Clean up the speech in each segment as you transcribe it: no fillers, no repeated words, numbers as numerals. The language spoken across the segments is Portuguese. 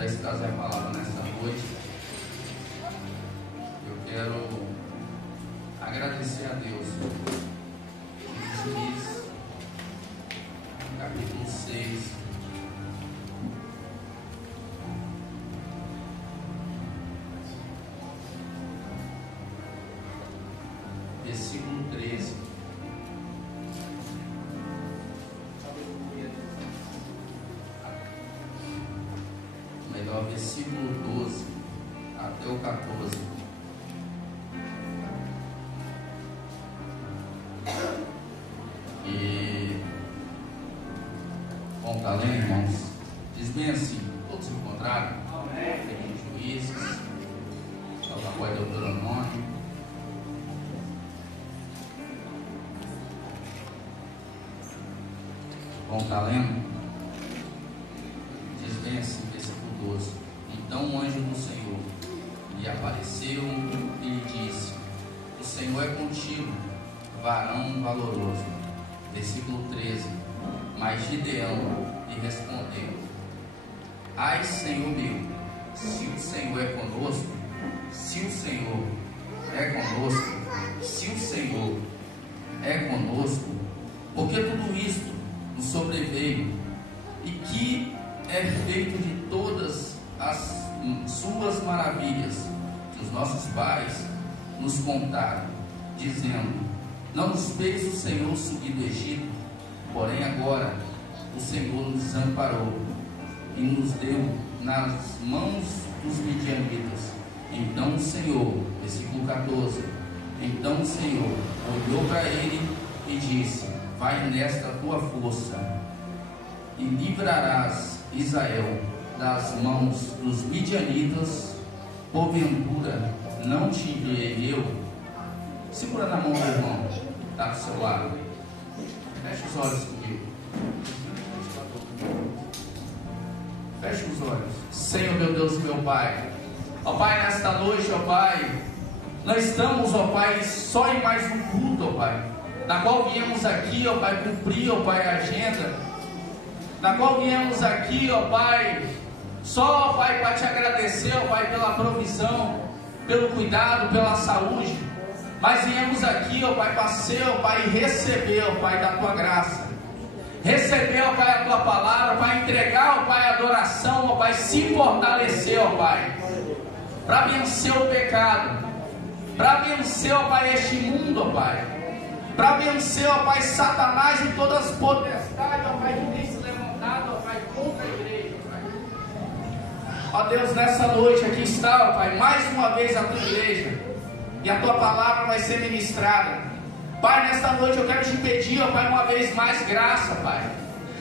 pudesse trazer a palavra nesta noite, eu quero agradecer a Deus. Juízes, capítulo 6. Versículo 13. Melhor, versículo 12 até o 14. E bom, tá lendo, irmãos? Diz bem assim: todos se encontraram? Amém. Juízes, Salvador, Deuteronômio. Bom, tá lendo? Diz bem assim, versículo 12: Então o anjo do Senhor lhe apareceu e lhe disse: O Senhor é contigo, varão valoroso. Versículo 13: Mas Gideão lhe respondeu: Ai, Senhor meu, se o Senhor é conosco, se o Senhor é conosco, se o Senhor é conosco, porque tudo isto nos sobreveio, e que é feito de todas as suas maravilhas que os nossos pais nos contaram, dizendo: Não nos fez o Senhor subir do Egito, porém agora o Senhor nos desamparou e nos deu nas mãos dos midianitas. Então o Senhor, versículo 14, então o Senhor olhou para ele e disse: Vai nesta tua força e livrarás Israel das mãos dos midianitas. Porventura não te enviei eu? Segura na mão do irmão, está do seu lado. Feche os olhos comigo. Feche os olhos. Senhor, meu Deus e meu Pai, ó Pai, nesta noite, ó Pai, nós estamos, ó Pai, só em mais um culto, ó Pai, na qual viemos aqui, ó Pai, cumprir, ó Pai, a agenda, na qual viemos aqui, ó Pai, só, ó Pai, para te agradecer, ó Pai, pela provisão, pelo cuidado, pela saúde, mas viemos aqui, ó Pai, para ser, ó Pai, receber, ó Pai, da tua graça, receber, ó Pai, a tua palavra, para entregar, ó Pai, a adoração, ó Pai, se fortalecer, ó Pai, para vencer o pecado, para vencer, ó Pai, este mundo, ó Pai, para vencer, ó Pai, Satanás e todas as potestades, ó Pai, que tem se levantado, ó Pai, contra a igreja, ó Pai. Ó Deus, nessa noite aqui está, ó Pai, mais uma vez a tua igreja, e a tua palavra vai ser ministrada. Pai, nesta noite eu quero te pedir, ó Pai, uma vez mais graça, Pai.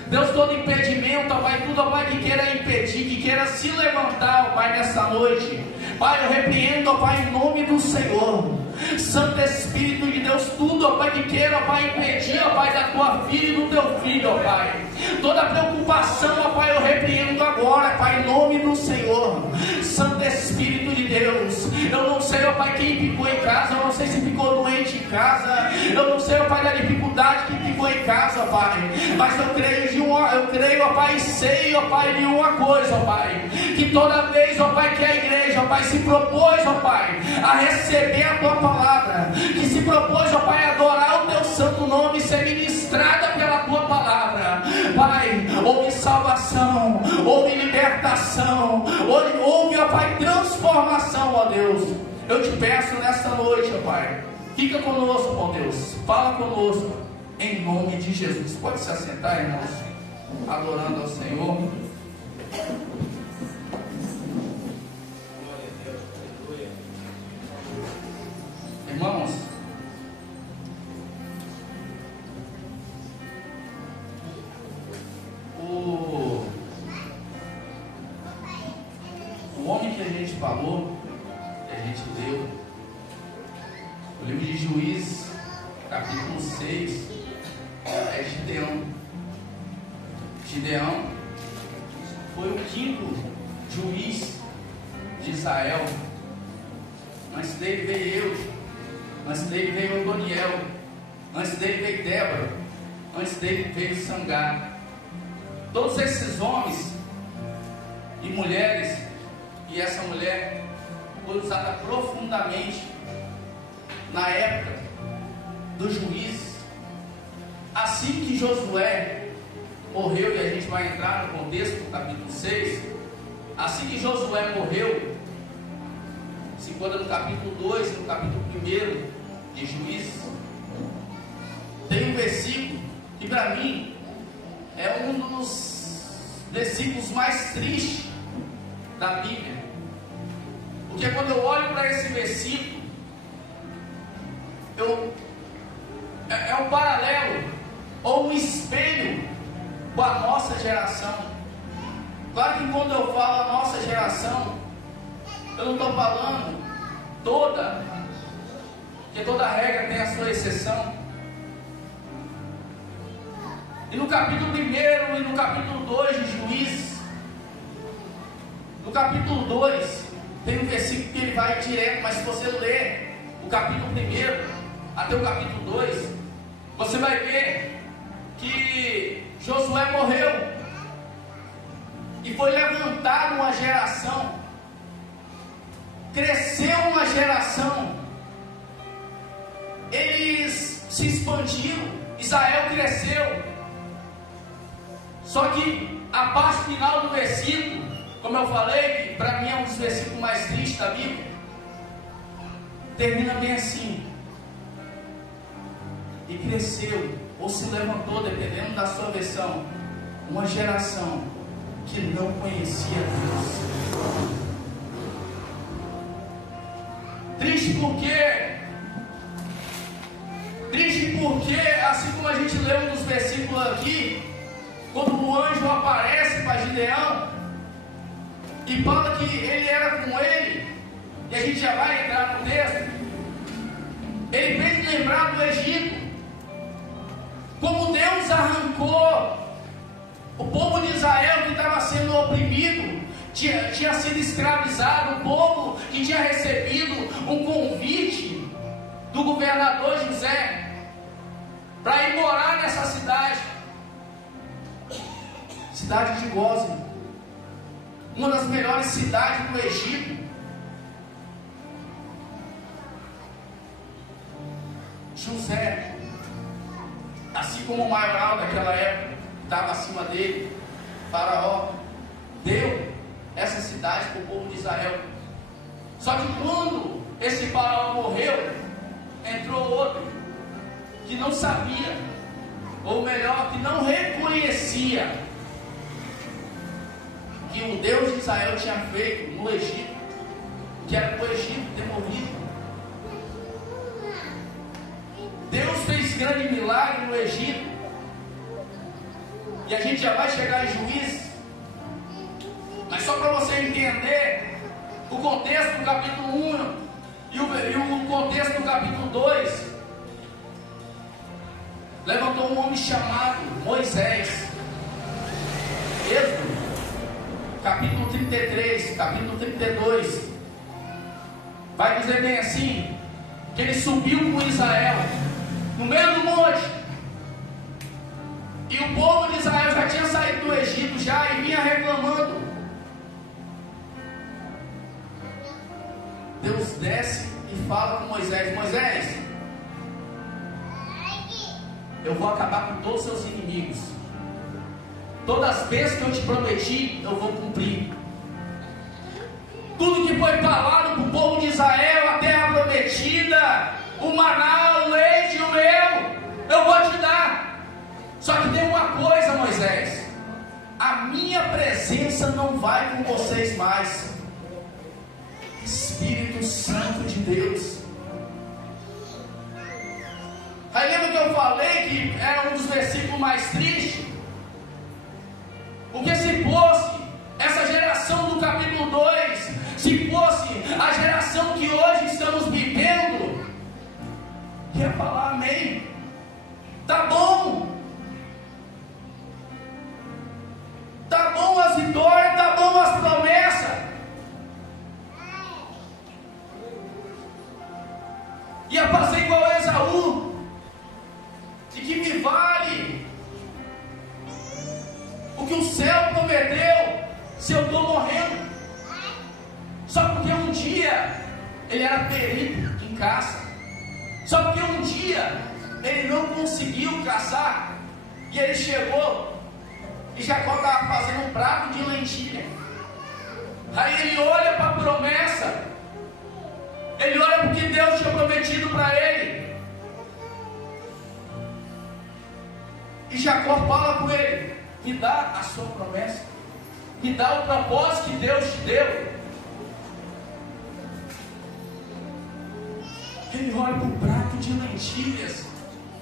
Deus, todo impedimento, ó Pai, tudo, ó Pai, que queira impedir, que queira se levantar, ó Pai, nesta noite, Pai, eu repreendo, ó Pai, em nome do Senhor. Santo Espírito de Deus, tudo, ó Pai, que queira, ó Pai, impedir, ó Pai, da tua filha e do teu filho, ó Pai, toda preocupação, ó Pai, eu repreendo agora, Pai, em nome do Senhor. Santo Espírito de Deus, eu não sei, ó Pai, quem ficou em casa, eu não sei se ficou doente em casa, eu não sei, ó Pai, da dificuldade que ficou em casa, ó Pai, mas eu creio, ó Pai, e sei, ó Pai, de uma coisa, ó Pai, que toda vez, ó Pai, que a igreja, ó Pai, se propôs, ó Pai, a receber a tua palavra, que se propôs, ó Pai, a adorar o teu santo nome, ser ministrada pela tua palavra, Pai, houve salvação, houve libertação, houve, ó Pai, transformação, ó Deus. Eu te peço nesta noite, ó Pai, fica conosco, ó Deus, fala conosco, em nome de Jesus. Pode se assentar, irmãos, adorando ao Senhor. Irmãos, o homem que a gente falou, que a gente leu, o livro de Juízes, capítulo 6, é Gideão. Gideão foi o quinto juiz de Israel. Antes dele veio Eude, antes dele veio Odoniel, antes dele veio Débora, antes dele veio Sangar. Todos esses homens e mulheres, e essa mulher foi usada profundamente na época dos juízes. Assim que Josué morreu, e a gente vai entrar no contexto do capítulo 6, assim que Josué morreu, se encontra no capítulo 2, no capítulo 1 de Juízes, tem um versículo que para mim é um dos versículos mais tristes da Bíblia, porque quando eu olho para esse versículo, é um paralelo ou um espelho com a nossa geração. Claro que quando eu falo a nossa geração, eu não estou falando toda, porque toda regra tem a sua exceção. E no capítulo 1 e no capítulo 2 de Juízes, no capítulo 2 tem um versículo que ele vai direto, mas se você ler o capítulo 1 até o capítulo 2, você vai ver que Josué morreu e foi levantada uma geração, cresceu uma geração, eles se expandiram, Israel cresceu. Só que a parte final do versículo, como eu falei, que para mim é um dos versículos mais tristes da Bíblia, termina bem assim: e cresceu, ou se levantou, dependendo da sua versão, uma geração que não conhecia Deus. Triste porque, assim como a gente leu um dos versículos aqui, quando o anjo aparece para Gideão e fala que ele era com ele, e a gente já vai entrar no texto, ele fez lembrar do Egito, como Deus arrancou o povo de Israel que estava sendo oprimido, tinha sido escravizado, o povo que tinha recebido um convite do governador José para ir morar nessa cidade de Gósen, uma das melhores cidades do Egito. José, assim como o maioral daquela época, estava acima dele, Faraó, deu essa cidade para o povo de Israel. Só que quando esse Faraó morreu, entrou outro que não sabia, ou melhor, que não reconhecia que o Deus de Israel tinha feito no Egito, que era o Egito ter morrido. Deus fez grande milagre no Egito, e a gente já vai chegar em Juízes, mas só para você entender o contexto do capítulo 1 e o contexto do capítulo 2, levantou um homem chamado Moisés. Êxodo, capítulo 33, capítulo 32, vai dizer bem assim, que ele subiu com Israel no meio do monte, e o povo de Israel já tinha saído do Egito já e vinha reclamando. Deus desce e fala com Moisés: Moisés, eu vou acabar com todos os seus inimigos, todas as vezes que eu te prometi, eu vou cumprir. Tudo que foi falado para o povo de Israel, a terra prometida, o maná, o leite, o mel, eu vou te dar. Só que tem uma coisa, Moisés: a minha presença não vai com vocês mais. Espírito Santo de Deus. Aí lembra que eu falei que era um dos versículos mais tristes? Porque se fosse essa geração do capítulo 2, se fosse a geração que hoje estamos vivendo, ia falar amém. Tá bom. Tá bom as vitórias, tá bom as promessas. Ia fazer igual Esaú, de que me vale o que o céu prometeu, se eu estou morrendo? Só porque um dia ele era perito em caça, só porque um dia ele não conseguiu caçar, e ele chegou, e Jacó estava fazendo um prato de lentilha. Aí ele olha para a promessa, ele olha para o que Deus tinha prometido para ele, e Jacó fala com ele: me dá a sua promessa, me dá o propósito que Deus te deu. Ele olha para o prato de lentilhas,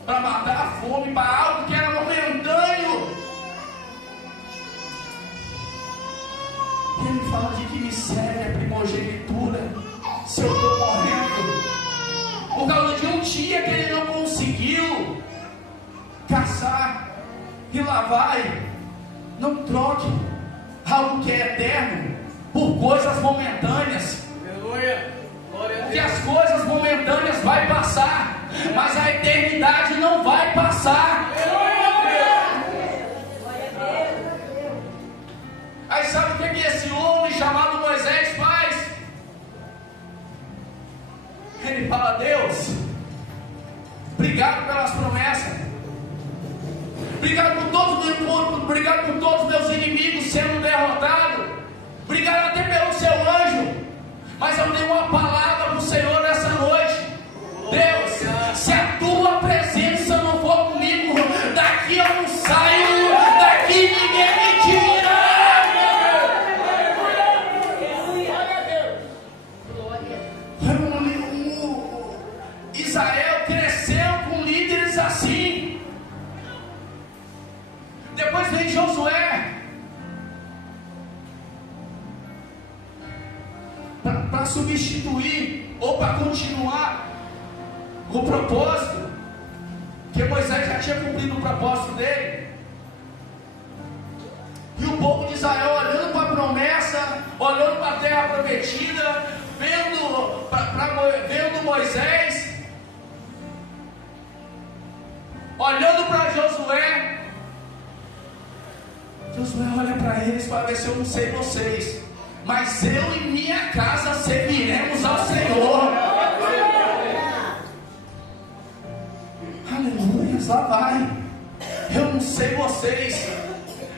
para matar a fome, para algo que era momentâneo. Ele fala: de que me serve a primogenitura se eu estou morrendo? Por causa de um dia que ele não conseguiu caçar. E lá vai. Não troque algo que é eterno por coisas momentâneas. Aleluia. Porque as coisas momentâneas vai passar, mas a eternidade não vai passar. Aí sabe o que esse homem chamado Moisés faz? Ele fala: Deus, obrigado pelas promessas, obrigado por todos os meus inimigos sendo derrotados, obrigado até pelo seu anjo. Mas eu tenho uma palavra para o Senhor nessa noite. Deus, se a tua presença não for comigo, daqui eu não saio, daqui ninguém me tira. Israel cresceu com líderes assim. Depois vem Josué para substituir ou para continuar o propósito, que Moisés já tinha cumprido o propósito dele. E o povo de Israel olhando para a promessa, olhando para a terra prometida, vendo Moisés, olhando para Josué. Josué olha para eles e fala: eu não sei vocês, mas eu e minha casa serviremos ao Senhor. Aleluia, lá vai. Eu não sei vocês,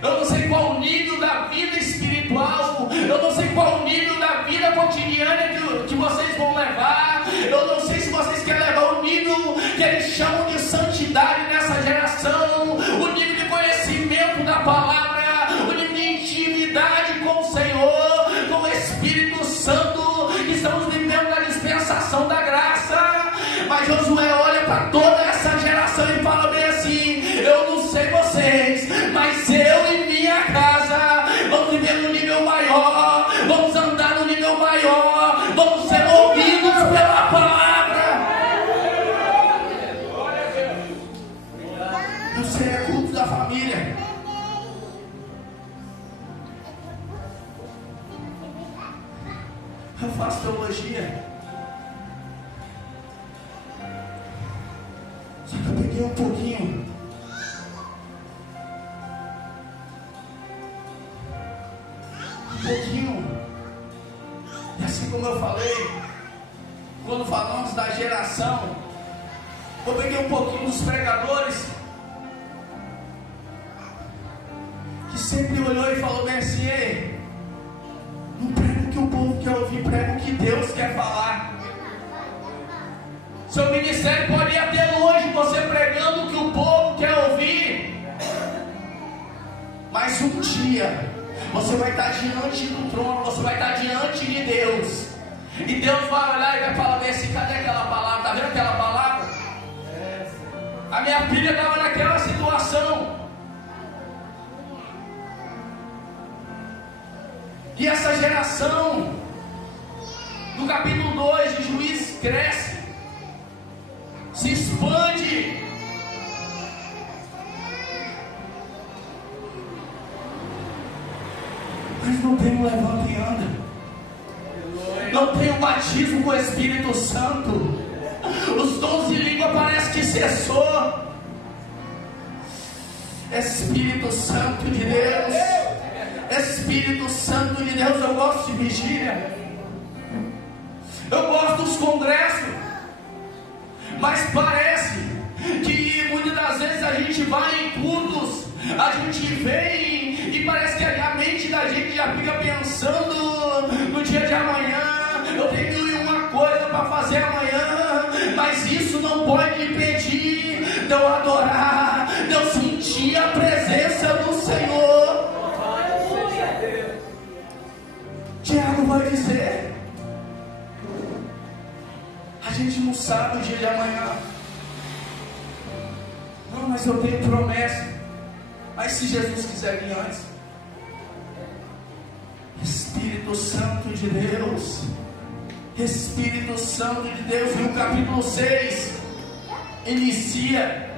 eu não sei qual o nível da vida espiritual, eu não sei qual o nível da vida cotidiana que vocês vão levar, eu não sei se vocês querem levar o nível que eles chamam de santidade nessa geração, o nível de conhecimento da palavra, o nível de intimidade com o Senhor, com o Espírito Santo, que estamos vivendo na dispensação da graça. Mas Josué olha para toda essa geração e fala bem assim: eu não sei vocês, mas eu e minha casa vamos viver no nível maior, vamos andar no nível maior, vamos ser ouvidos pela palavra. Eu sei, é culto da família. Eu faço teologia, só que eu peguei um pouquinho e assim como eu falei, quando falamos da geração, eu peguei um pouquinho dos pregadores que sempre olhou e falou bem assim: ei, não prega o que o povo quer ouvir, prega o que Deus quer falar. Seu ministério pode ir até longe, você pregando o que o povo quer ouvir, mas um dia você vai estar diante do trono, você vai estar diante de Deus, e Deus vai olhar e vai falar bem assim: cadê aquela palavra? Está vendo aquela palavra? A minha filha estava naquela situação, e essa geração no capítulo 2 de Juízes cresce, se expande, mas não tem um levanta e anda, não tem um batismo com o Espírito Santo, os dons de língua parece que cessou. Espírito Santo de Deus, Espírito Santo de Deus, eu gosto de vigília, eu gosto dos congressos, mas parece que muitas das vezes a gente vai em cultos, a gente vem e parece que a mente da gente já fica pensando no dia de amanhã. Eu tenho mil e uma coisa para fazer amanhã, mas isso não pode impedir de eu adorar, de eu sentir a presença do Senhor. Tiago vai dizer: a gente não sabe o dia de amanhã. Não, mas eu tenho promessa. Mas se Jesus quiser vir antes, Espírito Santo de Deus, Espírito Santo de Deus. E o capítulo 6 inicia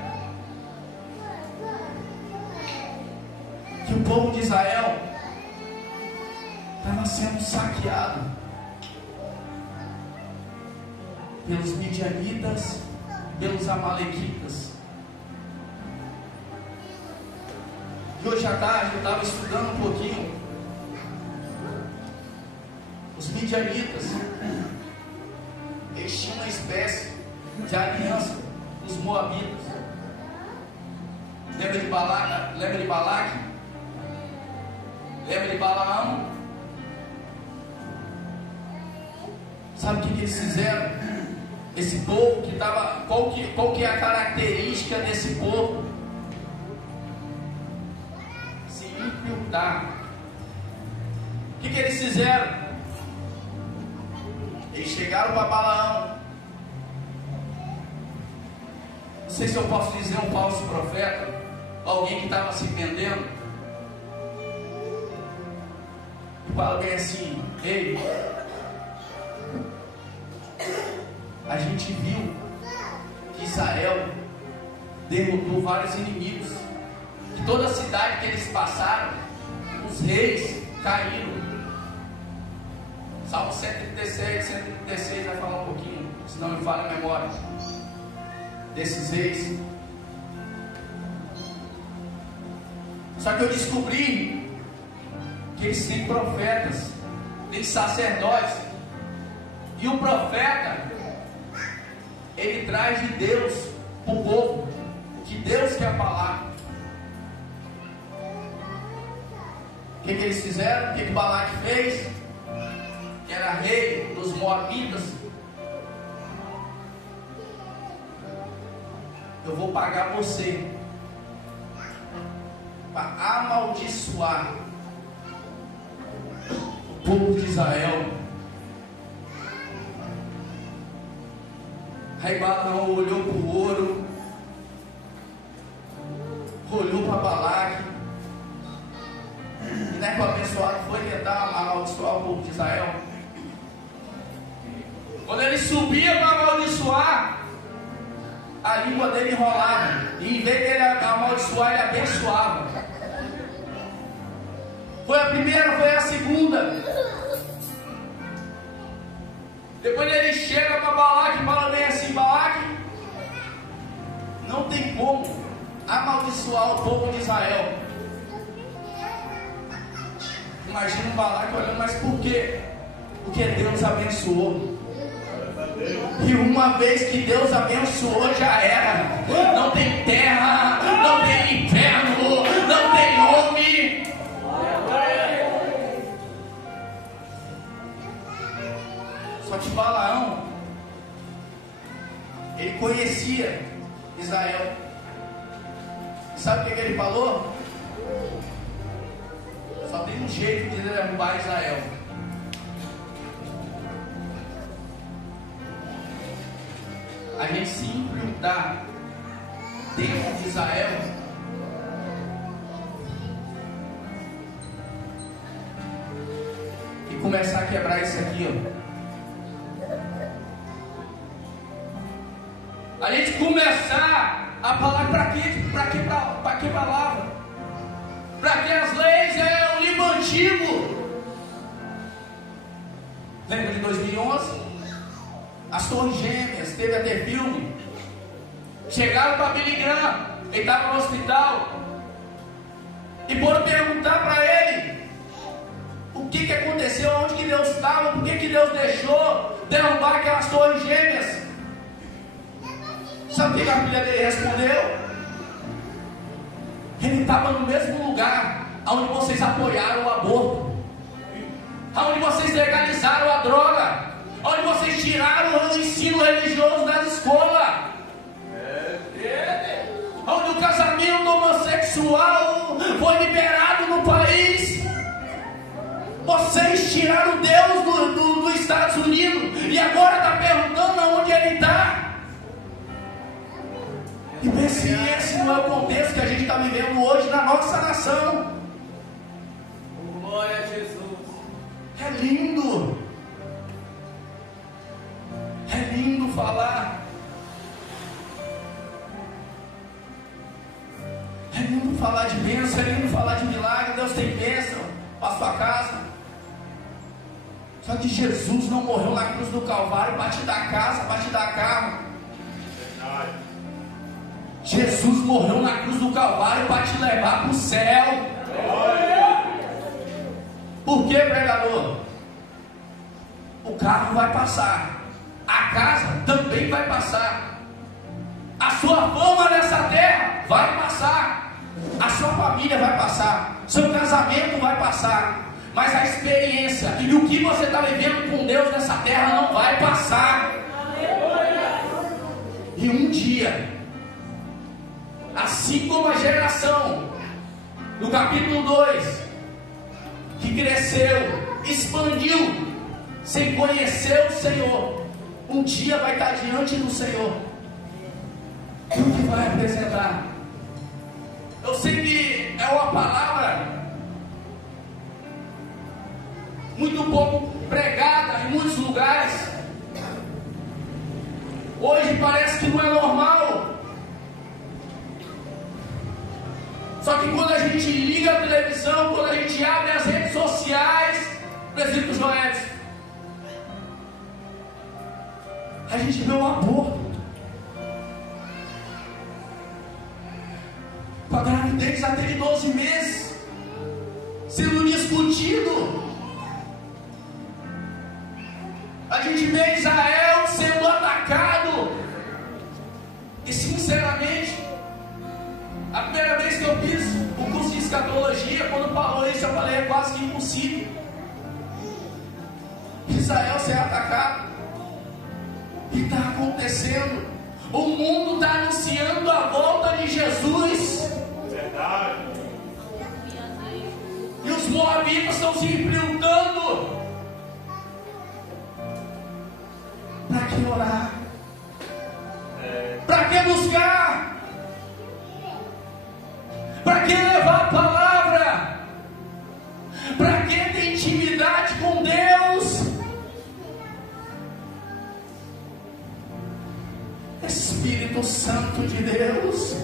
que o povo de Israel estava sendo saqueado pelos midianitas, pelos amalequitas. E hoje à tarde eu estava estudando um pouquinho. Os midianitas, eles tinham uma espécie de aliança com os moabitas. Lembra de Balaque? Lembra de Balaque? Lembra de Balaão? Sabe o que eles fizeram? Esse povo que estava, qual que é a característica desse povo? Se infiltrar. O que eles fizeram? Eles chegaram para Balaão. Não sei se eu posso dizer um falso profeta, alguém que estava se vendendo. Fala bem assim: ei, a gente viu que Israel derrotou vários inimigos, que toda a cidade que eles passaram, os reis caíram. Salmo 136 vai falar um pouquinho, senão me falha a memória desses reis. Só que eu descobri que eles têm profetas, têm sacerdotes, e o profeta, ele traz de Deus para o povo, o que Deus quer falar. O que eles fizeram? O que Balaque fez? Que era rei dos moabitas. Eu vou pagar você para amaldiçoar o povo de Israel. Aí Balaão olhou para o ouro, olhou para Balaque, e né, que o abençoado foi tentar amaldiçoar o povo de Israel. Quando ele subia para amaldiçoar, a língua dele enrolava, e em vez dele amaldiçoar, ele abençoava. Foi a primeira, foi a segunda. Depois ele chega para Balaque e fala bem assim: Balaque, não tem como amaldiçoar o povo de Israel. Imagina o Balaque olhando: mas por quê? Porque Deus abençoou. E uma vez que Deus abençoou, já era. Não tem terra, não tem inferno, não tem homem. Só que Balaão, ele conhecia Israel. E sabe o que ele falou? Só tem um jeito de derrubar Israel. A gente se infiltrar dentro de Israel e começar a quebrar isso aqui, ó. A gente começar a falar para que palavra? Para que as leis é um livro antigo. Lembra de 2011? As Torres Gêmeas, teve até filme. Chegaram para Billy Graham, ele estava no hospital, e foram perguntar para ele: que Deus deixou derrubar aquelas torres gêmeas? Sabe o que a filha dele respondeu? Ele estava no mesmo lugar onde vocês apoiaram o aborto, onde vocês legalizaram a droga, onde vocês tiraram o ensino religioso das escolas, onde o casamento homossexual foi liberado no país. Vocês tiraram Deus dos Estados Unidos e agora está perguntando aonde Ele está. E vê se esse não é o contexto que a gente está vivendo hoje na nossa nação. Glória a Jesus. É lindo. É lindo falar. É lindo falar de bênção, é lindo falar de milagre. Deus tem bênção para a sua casa. Só que Jesus não morreu na cruz do Calvário para te dar casa, para te dar carro. Jesus morreu na cruz do Calvário para te levar para o céu. Por que, pregador? O carro vai passar, a casa também vai passar, a sua fama nessa terra vai passar, a sua família vai passar, seu casamento vai passar, mas a experiência e o que você está vivendo com Deus nessa terra não vai passar. E um dia, assim como a geração do capítulo 2, que cresceu, expandiu, sem conhecer o Senhor, um dia vai estar diante do Senhor. E o que vai apresentar? Eu sei que é uma palavra muito pouco pregada em muitos lugares. Hoje parece que não é normal. Só que quando a gente liga a televisão, quando a gente abre as redes sociais, presbítero Joel, a gente vê um aborto. Com a gravidez até de 12 meses sendo discutido. A gente vê Israel sendo atacado. E sinceramente, a primeira vez que eu fiz o curso de escatologia, quando falou isso, eu falei, é quase que impossível Israel ser atacado. E está acontecendo. O mundo está anunciando a volta de Jesus. Verdade. E os moabitas estão se infiltrando. Para que orar? Para que buscar? Para que levar a palavra? Para que ter intimidade com Deus? Espírito Santo de Deus,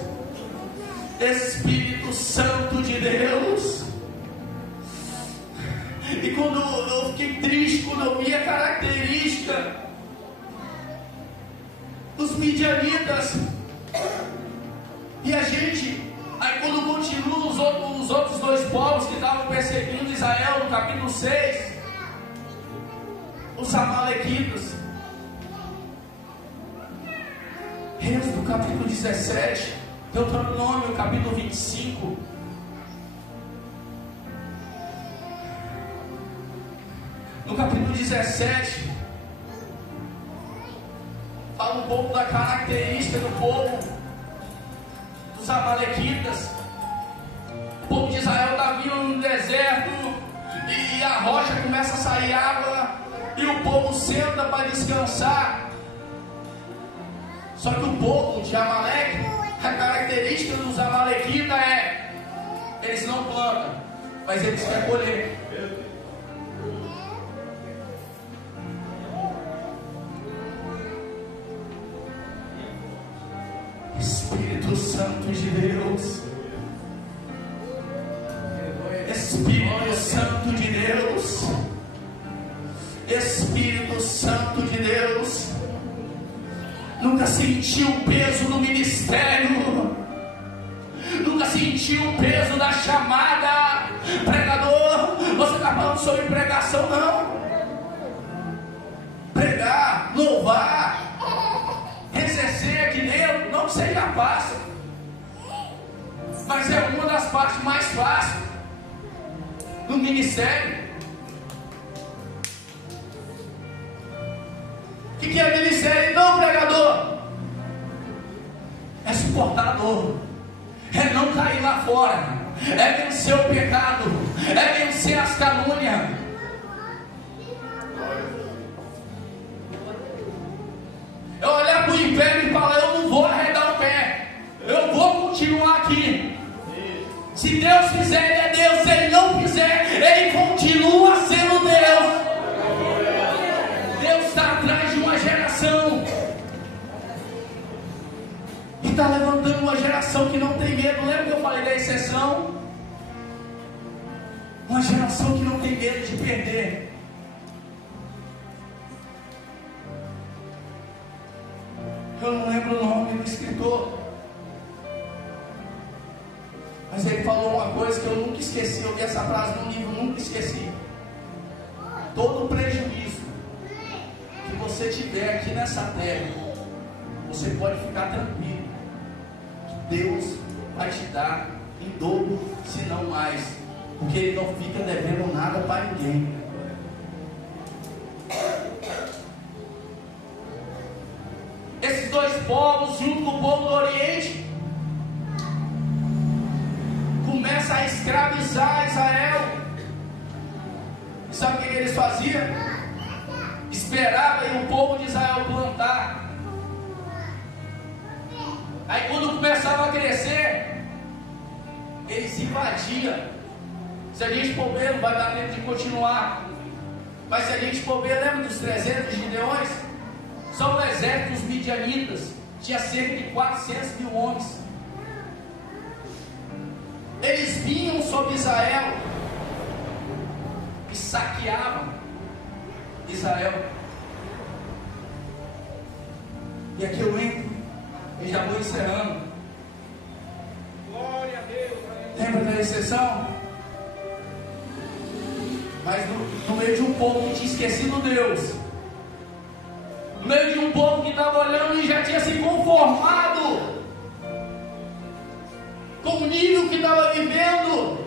Espírito Santo de Deus. E quando eu fiquei triste, quando eu vi a característica dos midianitas, e a gente, aí quando continua os outros dois povos que estavam perseguindo Israel, no capítulo 6, os amalequitas. Êxodo capítulo 17, Deuteronômio capítulo 25. No capítulo 17, fala um pouco da característica do povo, dos amalequitas. O povo de Israel está vindo no deserto, e a rocha começa a sair água, e o povo senta para descansar. Só que o povo de Amaleque, a característica dos amalequitas é: eles não plantam, mas eles querem colher. Espírito Santo de Deus, Espírito Santo de Deus, Espírito Santo de Deus. Nunca sentiu o peso do ministério, nunca sentiu o peso da chamada. Pregador, você está falando sobre pregação? Não. mas é uma das partes mais fáceis do ministério. O que é ministério então, pregador? É suportar a dor, é não cair lá fora, é vencer o pecado, é vencer as calúnias. É olhar para o império e falar: eu não vou arredar o pé, eu vou continuar aqui. Se Deus fizer, Ele é Deus. Se Ele não fizer, Ele continua sendo Deus. Deus está atrás de uma geração e está levantando uma geração que não tem medo. Lembra que eu falei da exceção? Uma geração que não tem medo de perder. Eu não lembro o nome do escritor, mas ele falou uma coisa que eu nunca esqueci. Eu vi essa frase num livro, nunca esqueci. Todo prejuízo que você tiver aqui nessa terra, você pode ficar tranquilo, que Deus vai te dar em dobro, se não mais, porque Ele não fica devendo nada para ninguém. Esses dois povos, junto com o povo do Oriente, começam a escravizar Israel. E sabe o que eles faziam? Esperavam o povo de Israel plantar. Aí quando começava a crescer, eles invadiam. Se a gente for ver, não vai dar tempo de continuar, mas se a gente for ver, lembra dos 300 gideões? São o exército dos midianitas, tinha cerca de 400 mil homens. Eles vinham sobre Israel e saqueavam Israel. E aqui eu entro e já vou encerrando. Glória a Deus. Lembra da exceção? Mas no meio de um povo que tinha esquecido Deus, no meio de um povo que estava olhando e já tinha se conformado com o nível que estava vivendo,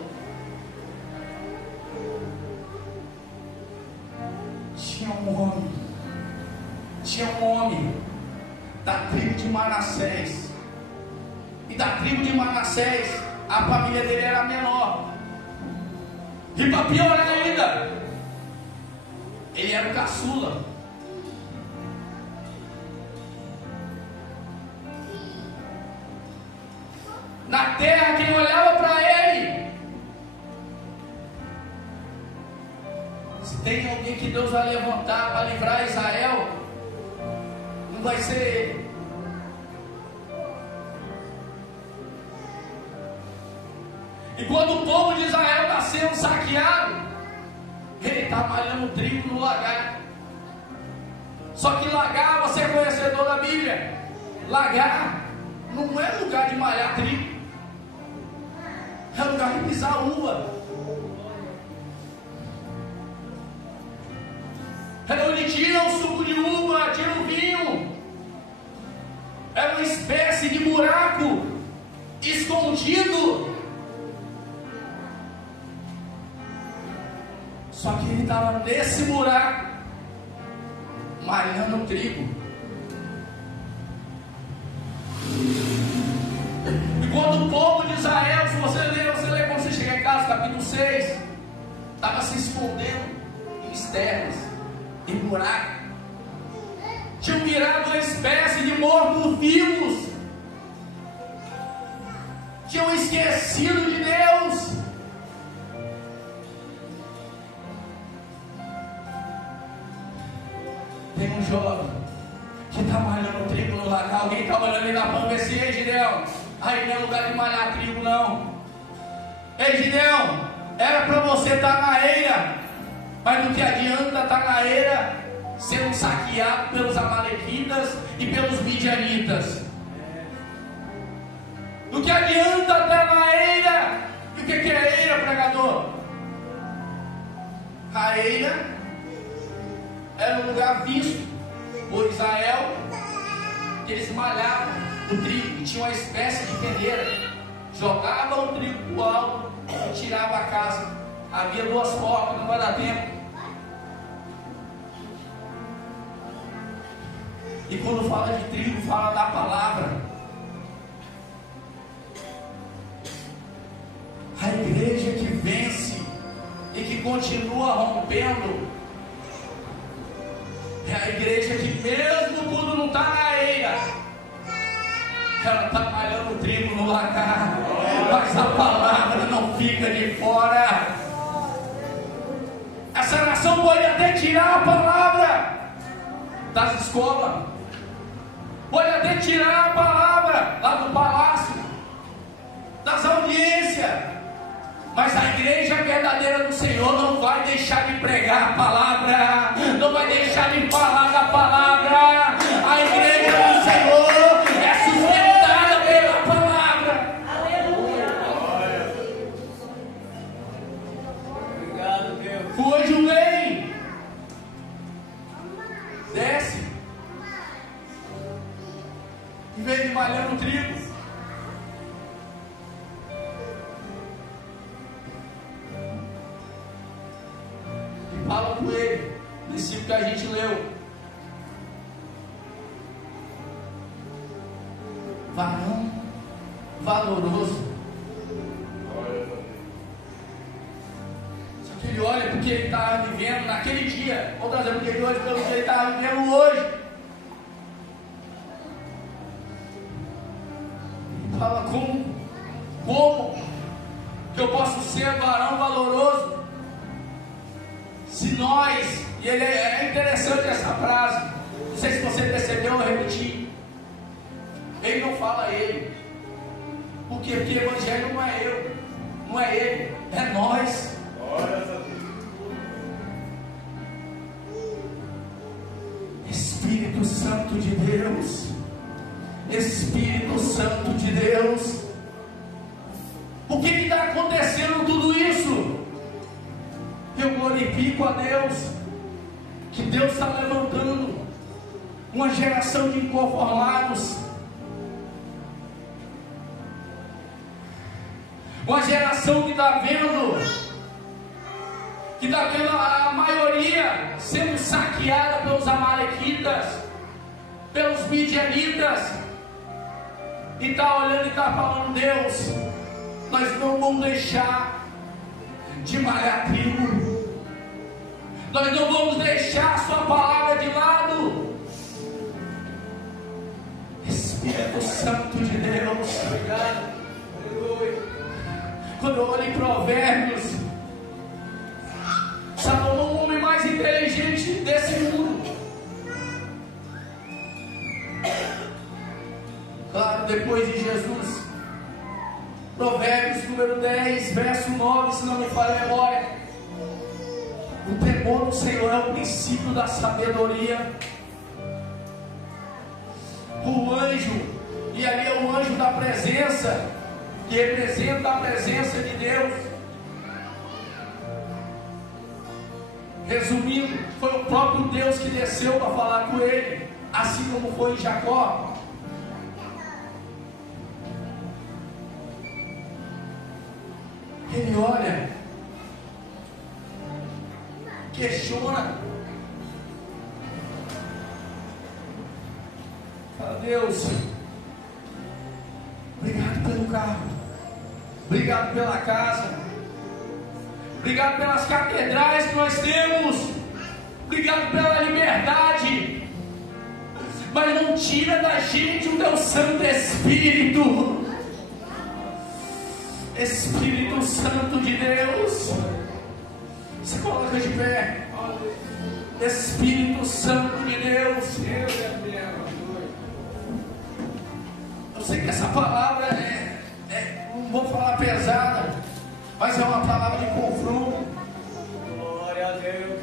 tinha um homem da tribo de Manassés. E da tribo de Manassés, a família dele era menor. E para piorar ainda, ele era o caçula. Na terra, quem olhava para ele, se tem alguém que Deus vai levantar para livrar Israel, não vai ser ele. E quando o povo de Israel está sendo saqueado, ele está malhando trigo no lagar. Só que lagar, você é conhecedor da Bíblia, lagar não é lugar de malhar trigo, é lugar de pisar uva. É onde tira o suco de uva, tira o vinho. É uma espécie de buraco escondido. Só que ele estava nesse buraco, malhando trigo. E quando o povo de Israel, se você lê quando você chegar em casa, capítulo 6, estava se escondendo em externas, em buraco, tinham virado uma espécie de mortos-vivos, tinham esquecido de Deus. Tem um jovem que está malhando trigo no lagar. Alguém está olhando ali na banca assim: ei, Gideão, aí não é lugar de malhar trigo não. Ei, Gideão, era para você estar na eira, mas não te adianta estar na eira sendo saqueado pelos amalequitas e pelos midianitas. Não te adianta estar na eira. E o que é eira, pregador? A eira era um lugar visto por Israel, que eles malhavam o trigo, e tinha uma espécie de peneira jogava o trigo para o alto e tirava a casa. Havia duas formas, não vai dar tempo. E quando fala de trigo, fala da palavra. A igreja que vence e que continua rompendo é a igreja que, mesmo quando não está na eira, ela está malhando o trigo no lagar, mas a palavra não fica de fora. Essa nação pode até tirar a palavra das escolas, pode até tirar a palavra lá do palácio, das audiências, mas a igreja verdadeira do Senhor não vai deixar de pregar a palavra, não vai deixar de falar da palavra. A igreja do Senhor é sustentada pela palavra. Aleluia. Obrigado, Deus. O anjo vem, desce, em vez de malhando o trigo, fala com ele, versículo que a gente leu. Varão valoroso. Só que ele olha porque ele estava vivendo naquele dia. Vou trazer porque ele olha pelo que ele estava vivendo hoje. Ele fala como que eu posso ser varão valoroso? Se nós, e ele é interessante essa frase, não sei se você percebeu, eu repeti. Ele não fala ele. Por quê? Porque o evangelho não é eu, não é ele, é nós. Espírito Santo de Deus, Espírito Santo de Deus. Por que está acontecendo tudo isso? Eu glorifico a Deus, que Deus está levantando uma geração de inconformados, uma geração que está vendo a maioria sendo saqueada pelos amalequitas, pelos midianitas, e está olhando e está falando: Deus, nós não vamos deixar de malhar trigo, nós não vamos deixar a sua palavra de lado. Espírito Santo de Deus, obrigado. Quando eu olho em Provérbios, Salomão é o homem mais inteligente desse mundo. Claro, depois de Jesus. Provérbios número 10, verso 9, se não me falha a memória. O temor do Senhor é o princípio da sabedoria. O anjo, e ali é o anjo da presença, que representa a presença de Deus. Resumindo, foi o próprio Deus que desceu para falar com ele, assim como foi em Jacó. Ele olha, questiona, fala: Deus, obrigado pelo carro, obrigado pela casa, obrigado pelas catedrais que nós temos, obrigado pela liberdade, mas não tira da gente o teu Santo Espírito. Espírito Santo de Deus, se coloca de pé. Espírito Santo de Deus, eu sei que essa palavra não vou falar pesada, mas é uma palavra de confronto. Glória a Deus.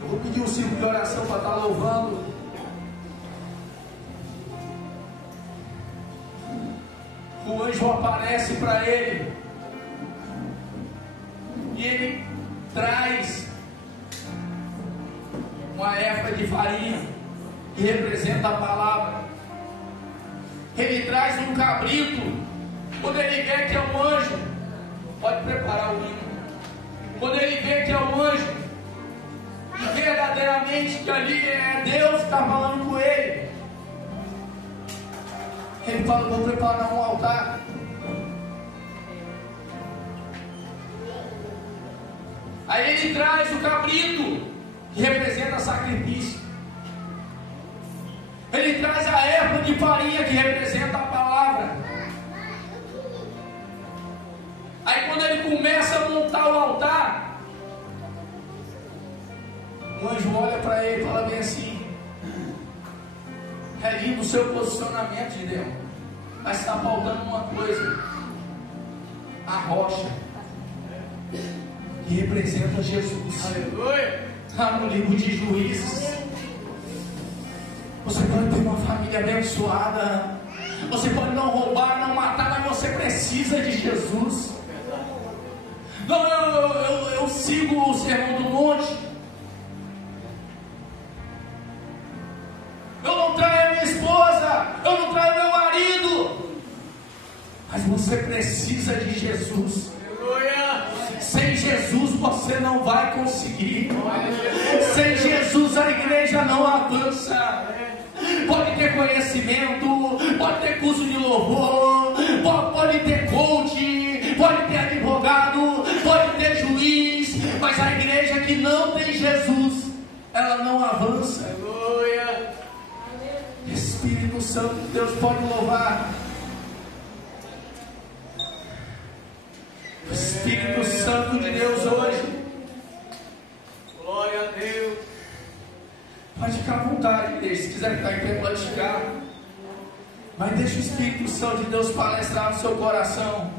Eu vou pedir um círculo de oração para estar louvando. O anjo aparece para ele e ele traz uma erva de farinha. que representa a palavra. Ele traz um cabrito. Quando ele vê que é um anjo, pode preparar o hino. Quando ele vê que é um anjo, e verdadeiramente que ali é Deus que está falando com ele, ele fala: vou preparar um altar. Aí ele traz o cabrito, que representa sacrifício. Ele traz a erva de farinha, que representa a palavra. Aí quando ele começa a montar o altar, o anjo olha para ele e fala bem assim: é lindo o seu posicionamento, Gideão, mas está faltando uma coisa, a rocha, que representa Jesus. Aleluia. Lá no livro de Juízes, você pode ter uma família abençoada, você pode não roubar, não matar, mas você precisa de Jesus. Não, eu sigo o Sermão do Monte, eu não traio minha esposa, eu não traio meu marido, mas você precisa de Jesus. Aleluia. Sem Jesus você não vai conseguir. Sem Jesus a igreja não avança. Pode ter conhecimento, pode ter curso de louvor, pode ter coach, pode ter advogado, pode ter juiz, mas a igreja que não tem Jesus, ela não avança. Aleluia. Espírito Santo de Deus, pode louvar. Espírito Santo de Deus hoje. Glória a Deus. Pode ficar à vontade, igreja. Se quiser ficar em pé, pode ficar. Mas deixa o Espírito Santo de Deus palestrar no seu coração.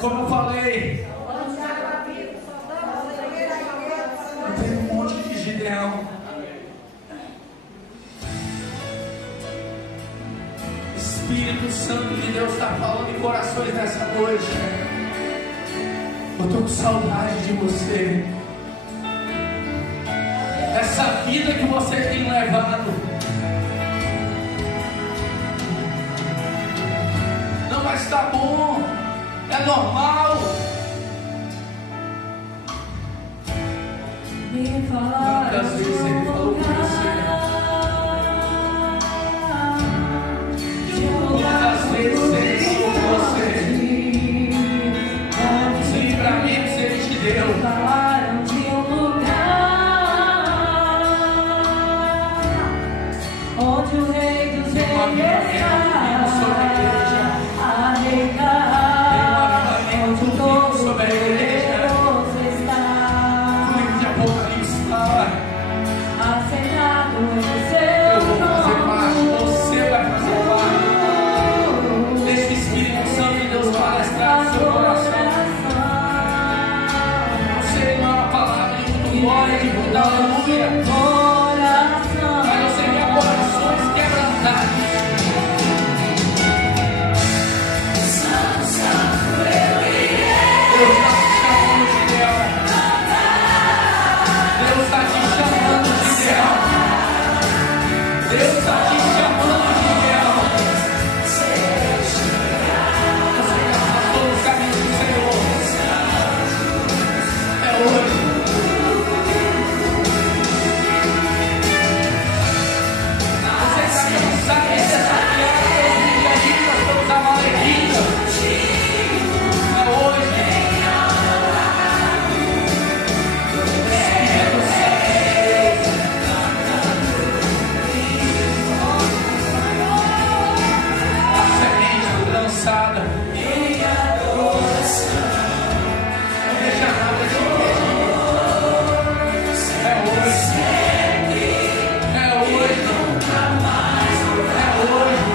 Como eu falei, eu tenho um monte de Gideão. Espírito Santo de Deus está falando em corações nessa noite. Eu estou com saudade de você. Essa vida que você tem levado não vai estar bom, é normal. Quantas vezes ele falou com você? Quantas vezes ele falou com você? Os livramentos ele te deu. Onde o Rei dos Reis está a reinar, onde todo poderoso está, O livro de Apocalipse fala: assentado em eu seu vou fazer parte, trono. você vai fazer parte. Deixa o Espírito Santo de Deus palestrar no seu coração. Não sei uma palavra de muito glória, de muita aleluia. Mas você vê corações quebrantados. Deus está te chamando, Gideão. Deus está te chamando, Gideão. Deus está te chamando, Gideão. Você que afastou os caminhos do Senhor. É hoje. Você está cansado de ser saqueado pelos midianitas, pelos amalequitas. É hoje. Espírito Santo de Deus. A semente foi lançada. Não deixa nada te impedir. É hoje. É hoje. É hoje.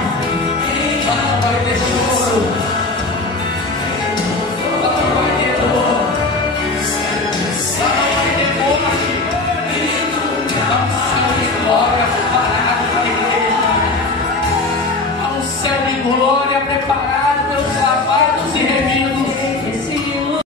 Lá não vai ter choro. Lá não vai ter dor. Lá não vai ter morte. Há um céu de glória preparado para a igreja. Há um céu de glória preparado